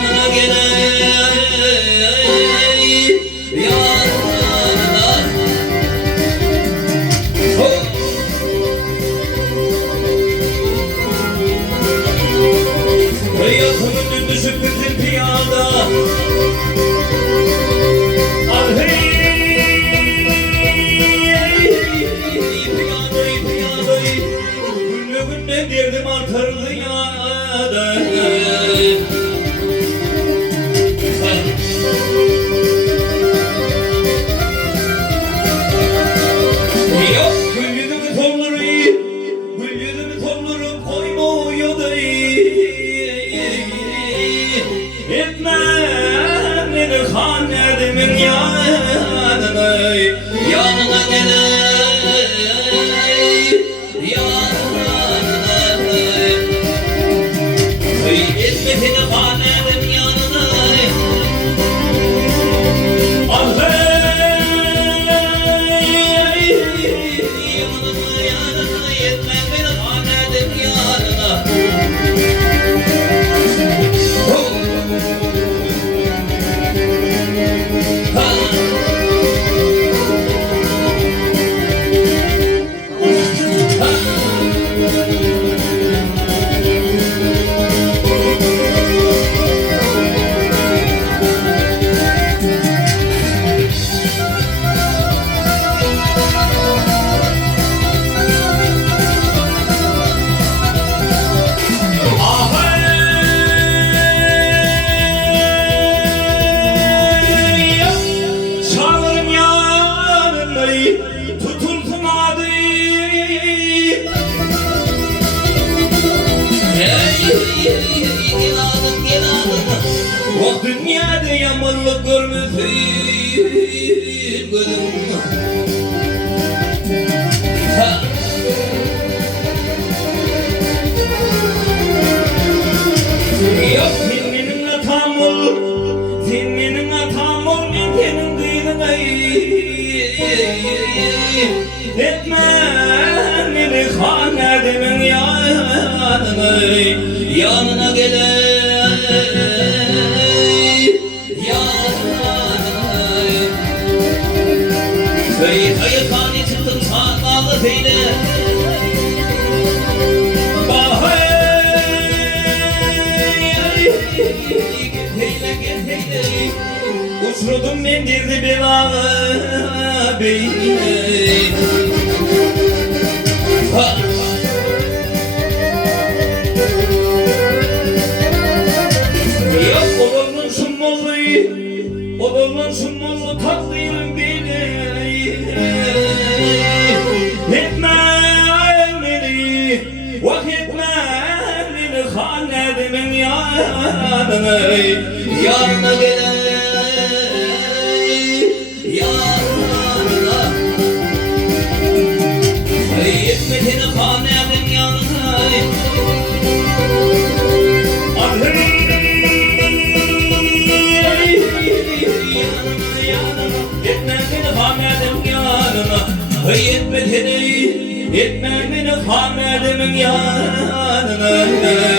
yanına geley yanına. Yakının düşüp bütün piyada. Derdim artardı ya da. Yok güldüğümü tonları koymuyor da etmem beni hanedimin yanına geley yanına. Etmesini hanedim yanına. Yanına etmem beni hanedim yanına. O dünyada yamanlık görmesin gözüm. Yok senin atam ol, senin atam ol, ben senin kıyına etmem beni hanedemin yanına geley yanına. Kayıt hani çıktın sağlı seyre. Uçurdum ben derdi belalı beyni. Yok oğlunun şummolu, oğlunun şummolu tatlıyım beni. Etmem beni, vak etmem beni hanedimin yanına geley yanına. Etmedini hanedim yanına. Etmem beni hanedemin yanına.